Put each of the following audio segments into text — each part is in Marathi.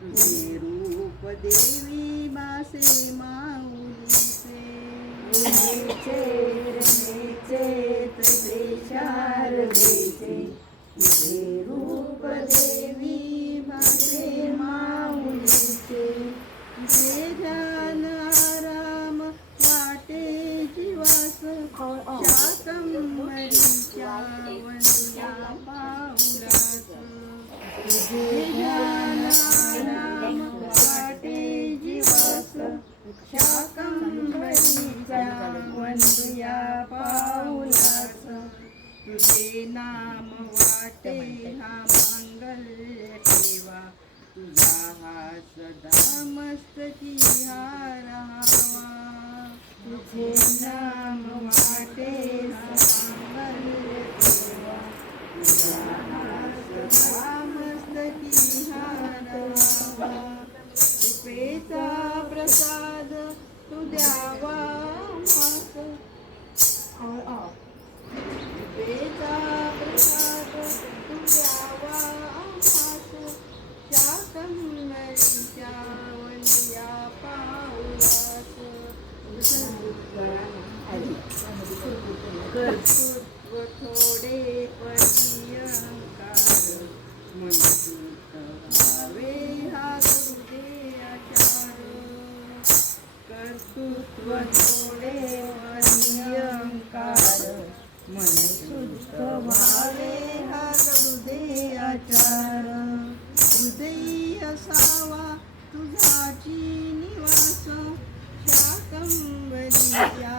तुझे रूप देवी मासे माऊलीचे तुझे शारदेचे तुझे रूप देवी माझे माऊलीचे. तुझे ध्यान आराम वाटे जीवास. हा सदा मस्तकी हा राहावा तुझे नाम वाटे कर्तृत्व थोडे पर्यंकार मनसूत व्हावे हा गुरुदे असावा तुझाची निवास शाकंभरीच्या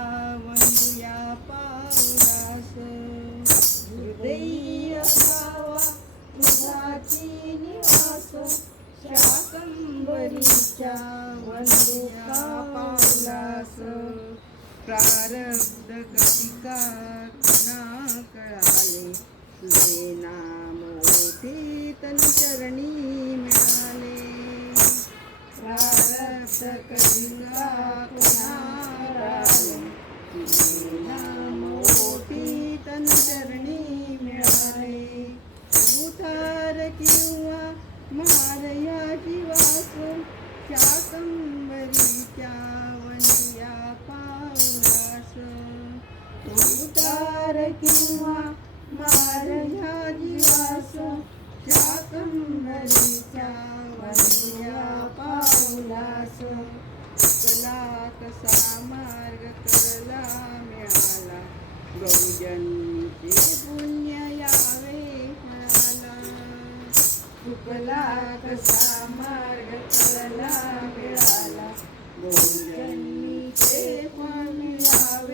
वंदुया पाऊलास प्रारब्ध गतिका कुणा कळाले तुझे नाम ओठे तनुचरणी मिळाले. प्रारब्ध कलिका उतार किंवा मार महारयाची वास शाकंभरीच्या वंद्या पाऊलास. कला कसा मार्ग करला मिळाला. गौजनचे पुण्य यावे फळाला चुकला कसा मार्ग करला मिळाला. गौजन्मीचे पण यावे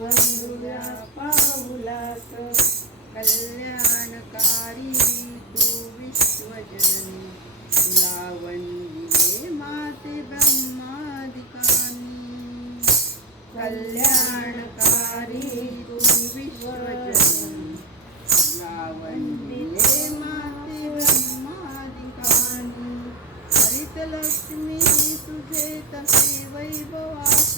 बंधुरा पाहुलास कल्याणकारी तू विश्वजननी तुला वंदिले माते ब्रह्मादिकानी. कल्याणकारी तू विश्वजननी तुला वंदिले माते ब्रह्मादिकानी. हरितलक्ष्मी तुझे तसे वैभवास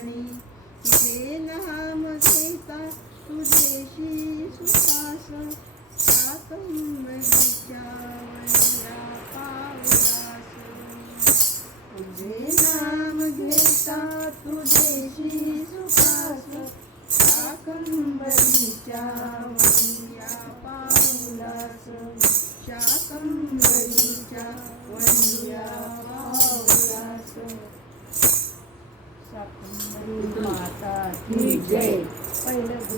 अंतकरणी जे नाम घेता तुझेशी सुखास काकंबरीच्या वैया पावलास. तुझे नाम घेता तुझेशी सुखास शाकंबरीच्या वंद्या पावलास. शाकंबरीच्या वंद्या 对欢迎六哥